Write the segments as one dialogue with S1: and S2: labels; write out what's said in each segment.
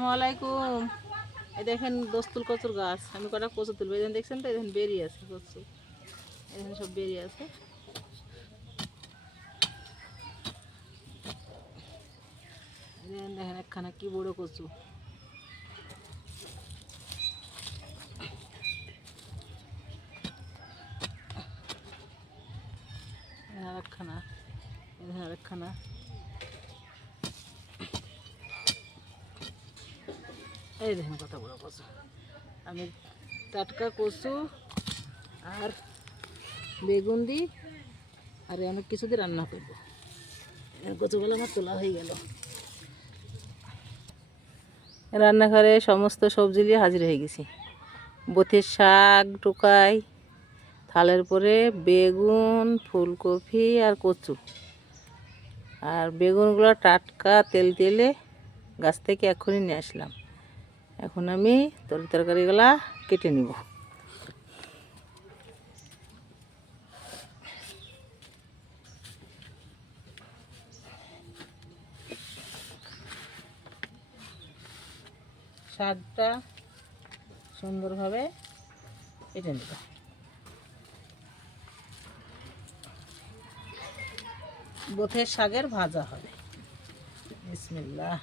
S1: আসসালামাইকুম এই দেখেন দোস্তুল কচুর গাছ। আমি কটা কচু তুলবো, এই দেখেন দেখছেন তো? এই দেখেন বেরিয়ে আছে কচু। এখানে সব বেরিয়ে আছে। দেখেন একখানা কি বড় কচু। এই দেখেন এই দেখেন কত বড় কচু। আমি টাটকা কচু আর বেগুন দিই আর অনেক কিছু দিয়ে রান্না করব। কচুগুলো আমার তোলা হয়ে গেল। রান্নাঘরে সমস্ত সবজি নিয়ে হাজির হয়ে গেছি। বথের শাক টোকাই, থালের পরে বেগুন, ফুলকপি আর কচু। আর বেগুনগুলো টাটকা তেল তেলে গাছ থেকে এক্ষুনি নিয়ে আসলাম। এখন আমি তরি তরকারিগুলা কেটে নিব। শাকটা সুন্দরভাবে কেটে নিব। বোথের শাকের ভাজা হবে। বিসমিল্লাহ।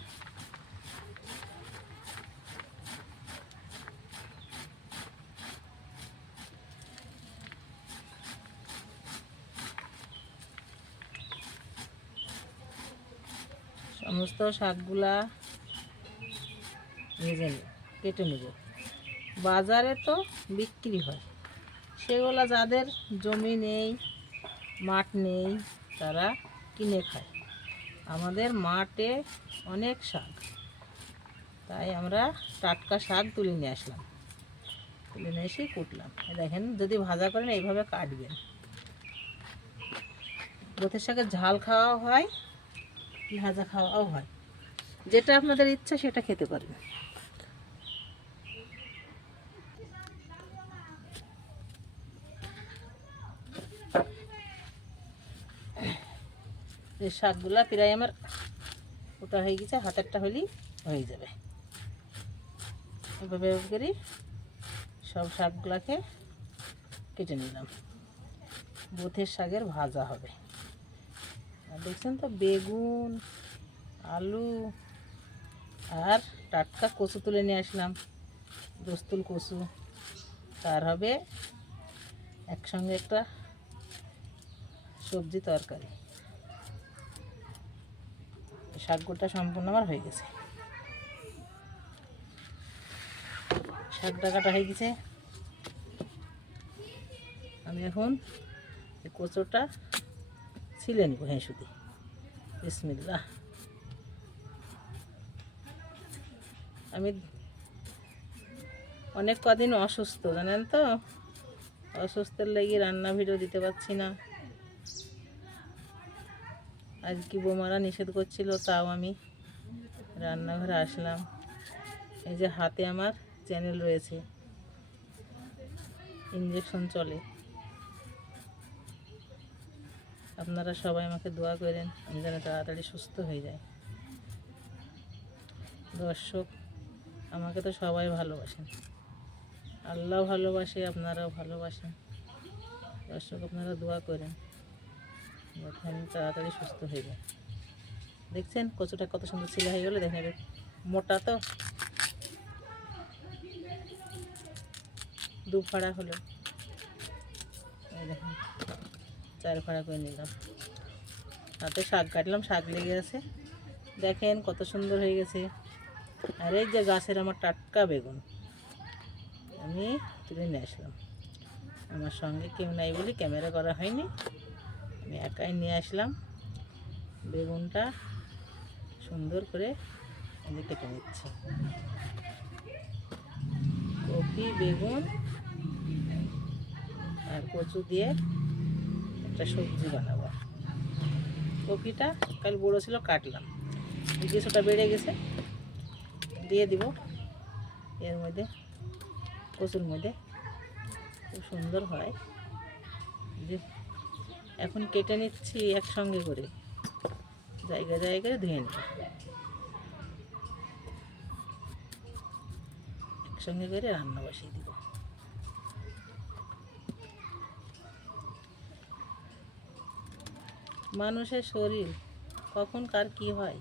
S1: সমস্ত শাকগুলা ভেজে কেটে নেব। বাজারে তো বিক্রি হয়। সেগুলা যাদের জমি নেই, মাঠ নেই, তারা কিনে খায়। আমাদের মাঠে অনেক শাক। তাই আমরা টাটকা শাক তুলে নিয়ে আসলাম। তুলে নিয়ে এসে কুটলাম। দেখেন, যদি ভাজা করেন, এইভাবে কাটবেন। গোথের শাকের ঝাল খাওয়াও হয়। ভাজা খাওয়াও হয়। যেটা আপনাদের ইচ্ছা সেটা খেতে পারবেন। এই শাকগুলা প্রায় আমার ওটা হয়ে গেছে, হাতেরটা হলেই হয়ে যাবে। এভাবে করি সব শাকগুলাকে কেটে নিলাম। বোথের শাকের ভাজা হবে। দেখছেন তো, বেগুন, আলু আর টাটকা কচু তুলে নিয়ে আসলাম দোস্তুল কচু। তার হবে একসঙ্গে একটা সবজি তরকারি। শাকগুটা সম্পূর্ণ আমার হয়ে গেছে। শাকটা কাটা হয়ে গেছে। আমি এখন কচুটা ছিলে নিব হ্যাঁ শুধু। বিসমিল্লাহ। আমি অনেক কদিন অসুস্থ, জানেন তো? অসুস্থের লেগে রান্না ভিডিও দিতে পারছি না। আজ কি বোমারা নিষেধ করছিল, তাও আমি রান্নাঘরে আসলাম। এই যে হাতে আমার চ্যানেল রয়েছে। ইঞ্জেকশন চলে। আপনারা সবাই আমাকে দোয়া করেন, আমি যেন তাড়াতাড়ি সুস্থ হয়ে যায় দর্শক, আমাকে তো সবাই ভালোবাসেন। আল্লাহ ভালোবাসে, আপনারাও ভালোবাসেন। দর্শক, আপনারা দোয়া করেন, যাতে আমি তাড়াতাড়ি সুস্থ হয়ে যায় দেখছেন কচুটা কত সুন্দর ছিল হয়ে গেলো, দেখেন মোটা তো। দু ফাড়া হলো দেখেন। চার ফাড়া করে নিলাম। তাতে শাক কাটলাম, শাক লেগে আছে। দেখেন কত সুন্দর হয়ে গেছে। আর এই যে গাছের আমার টাটকা বেগুন, আমি তুলে নিয়ে আসলাম। আমার সঙ্গে কেউ নাই বলে ক্যামেরা করা হয়নি। আমি একাই নিয়ে আসলাম বেগুনটা, সুন্দর করে আমি কেটে নিচ্ছি। কপি, বেগুন আর কচু দিয়ে একটা সবজি বানাবো। কপিটা কাল বড়ো ছিল, কাটলাম। কিছুটা বেড়ে গেছে। দিয়ে দিব। এর মধ্যে, কচুর মধ্যে। খুব সুন্দর হয়। যে এখন কেটে নিচ্ছি একসঙ্গে করে। জায়গা জায়গায় ধুয়ে নিই একসঙ্গে করে রান্না বসিয়ে দিব। মানুষের শরীর, কখন কার কি হয়,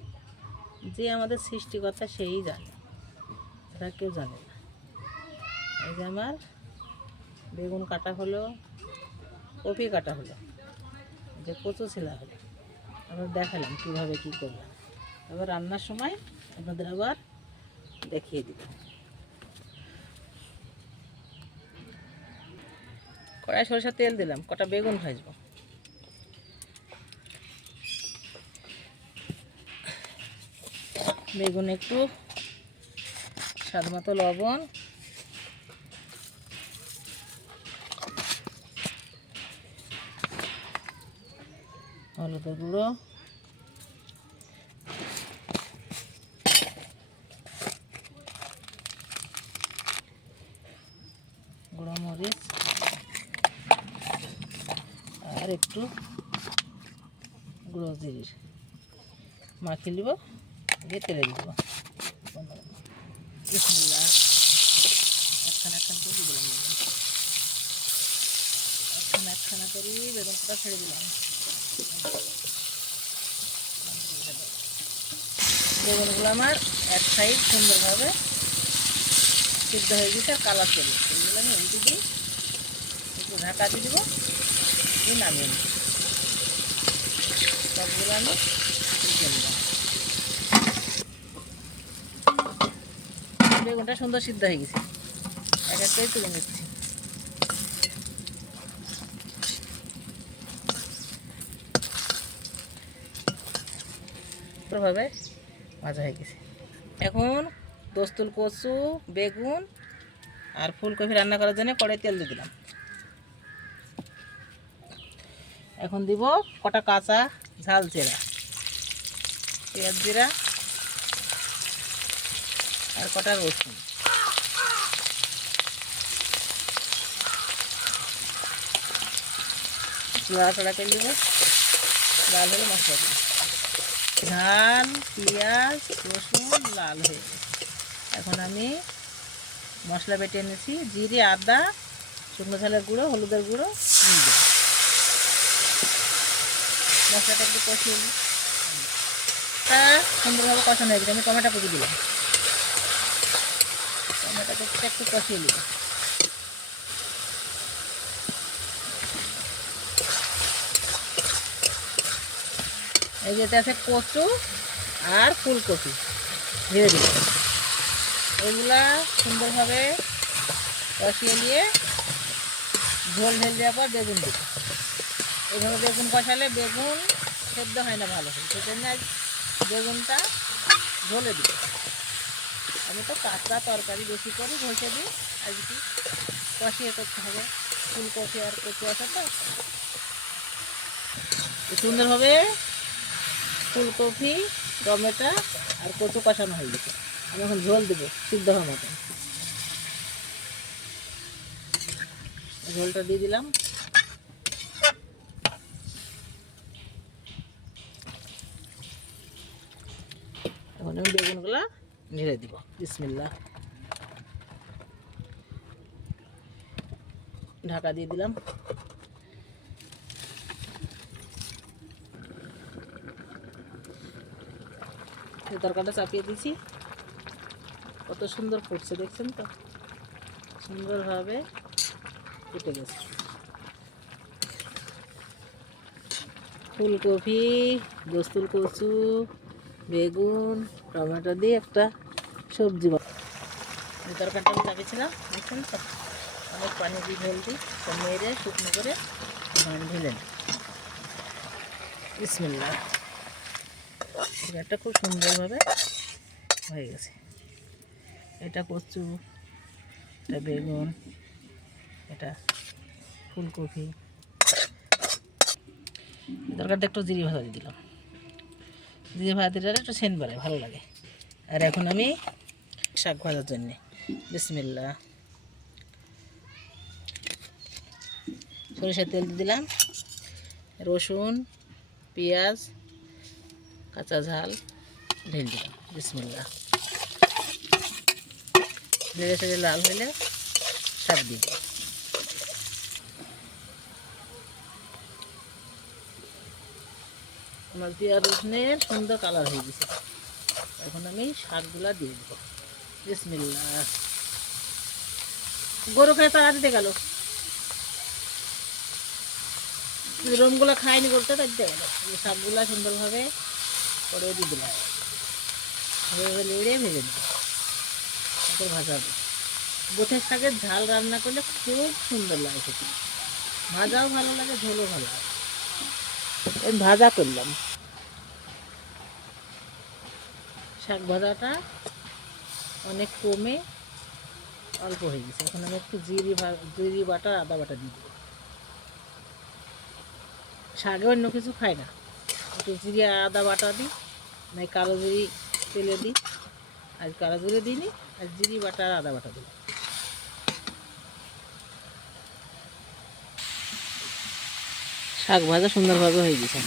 S1: যে আমাদের সৃষ্টিকর্তা সেই জানে। এটা কেউ জানে না। এই যে আমার বেগুন কাটা হলো, কপি কাটা হলো যে কচু ছিলা হলো। আবার দেখালাম কীভাবে কী করলাম। এবার রান্নার সময় আপনাদের আবার দেখিয়ে দিব। কড়াই সরষের তেল দিলাম, কটা বেগুন ভাজবো। বেগুন একটু, স্বাদ মতো লবণ। হলুদের গুঁড়ো। গুঁড়ো মরিচ আর একটু গুঁড়ো জিরিস মাখিয়ে নিব। দিয়ে দিব। করে দিলাম। একখান করে ছেড়ে দিলাম। বেগুনগুলো আমার এক সাইড সুন্দরভাবে সিদ্ধ হয়ে গেছে, আর কালার চলে সেগুলো আমি উল্টে একটু ঢাকা দিয়ে দিব দিয়ে নামিয়ে সবগুলো আমি বেগুনটা সুন্দর সিদ্ধ হয়ে গেছে। এক এক করে তুলে নিচ্ছি। ভাবে ভাজা হয়ে গেছে। এখন দোস্তুল কচু, বেগুন আর ফুলকপি রান্না করার জন্য কড়াই তেল দিয়ে দিলাম। এখন দিব কটা কাঁচা ঝাল চেরা পেঁয়াজ জিরা আর কটা রসুন? লাল হলে মশলা ঝাল পেঁয়াজ, রসুন লাল হয়ে এখন আমি মশলা বেটে এনেছি জিরে, আদা, শুকনো ঝালের গুঁড়ো, হলুদের গুঁড়ো মশলাটা একটু কষিয়ে নিই। তা সুন্দরভাবে কষানো হয়ে গেছে। আমি টমেটো কুচি দিলাম। কুচিটা একটু কষিয়ে নিব এই যেটা আছে কচু আর ফুলকপি ধীরে ধীরে এগুলা সুন্দরভাবে কষিয়ে নিয়ে ঝোল ঢেল দেওয়ার পর বেগুন দিব। এইভাবে বেগুন কষালে বেগুন সেদ্ধ হয় না ভালো সেই জন্য বেগুনটা ঝোলে দিব। আমি তো কাঁচা তরকারি বেশি করি, ঘষে দিই। আজকে কষিয়ে করতে হবে। ফুলকপি আর কচু আছে তো। সুন্দরভাবে ফুলকপি, টমেটো আর কচু কষানো হয়ে গেছে। আমি এখন ঝোল দেবো, সিদ্ধ হওয়ার মতন ঝোলটা দিয়ে দিলাম। এখন আমি বেগুনগুলা নেড়ে দিব। বিসমিল্লা ঢাকা দিয়ে দিলাম। এই তরকারিটা চাপিয়ে দিয়েছি। কত সুন্দর ফুটছে, দেখছেন তো? সুন্দরভাবে ফুটে গেছে। ফুলকপি দস্তুল কচু, বেগুন টমেটো দিয়ে একটা সবজি তরকারিটা আমি চাপিয়েছিলাম দেখছেন অনেক পানি দিয়ে ঢেল দিই তো মেরে শুকনো করে মানে ঢেলে নিই বিসমিল্লাহ। এটা খুব সুন্দরভাবে হয়ে গেছে। এটা কচু, এটা বেগুন, এটা ফুলকপি। তরকারিটা একটু জিরে ভাজা দিয়ে দিলাম। ভাজা দিলে একটু সেন বাড়ে ভালো লাগে। আর এখন আমি শাক ভাজার জন্যে। বিসমিল্লা সরিষার তেল দিয়ে দিলাম। রসুন, পেঁয়াজ, কাঁচা ঝাল দিলাম। বিসমিল্লা ধীরে ধীরে লাল হলে শাক দিয়ে দেবো। আমার পেঁয়াজ রসুনের সুন্দর কালার হয়ে গেছে। এখন আমি শাকগুলা দিয়ে দেবো। বিসমিল্লা গরু খেয়ে তারা দিতে গেল। রমগুলো খায়নি করতে তাই দিতে গেল। শাকগুলা সুন্দরভাবে করে দিয়ে দিলাম। লেড়ে ভেজে দেবো তারপর ভাজাবো। গোথের শাকের ঝাল রান্না করলে খুব সুন্দর লাগে খেতে। ভাজাও ভালো লাগে, ঝোলও ভালো লাগে। ভাজা করলাম। শাক ভাজাটা অনেক কমে অল্প হয়ে গেছে। এখন আমি একটু জিরি জিরি বাটা, আদা বাটা দেবো শাকে অন্য কিছু খাই না। একটু জিরি আদা বাটা দিই, নাই কালো জিরি তেলে দিই, আর কালো জিরে দিইনি, আর জিরি বাটা আর আদা বাটা দিই শাক ভাজা সুন্দরভাবে হয়ে গেছে।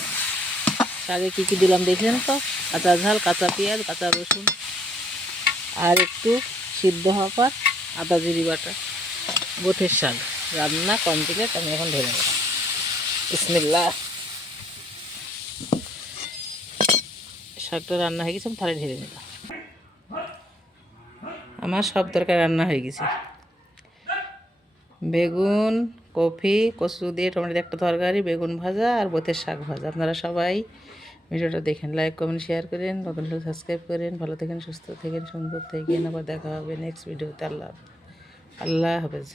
S1: শাকে কী কী দিলাম দেখলেন তো? কাঁচা ঝাল, কাঁচা পেঁয়াজ, কাঁচা রসুন, আর একটু সিদ্ধ হওয়ার পর আদা জিরি বাটা। বোথের শাক। রান্না কমপ্লিট আমি এখন ঢেলে নেব। বিসমিল্লা শাকটা রান্না হয়ে গেছে, আমি থালে ঢেলে নিলাম আমার সব তরকারি রান্না হয়ে গেছে। বেগুন কফি, কচু দিয়ে টমেটো একটা তরকারি, বেগুন ভাজা আর বোতের শাক ভাজা। আপনারা সবাই ভিডিওটা দেখেন লাইক কমেন্ট শেয়ার করেন, নতুন সাবস্ক্রাইব করেন। ভালো থাকেন, সুস্থ থাকেন, সুন্দর থাকেন। আবার দেখা হবে নেক্সট ভিডিওতে আল্লাহ আল্লাহ হাফেজ।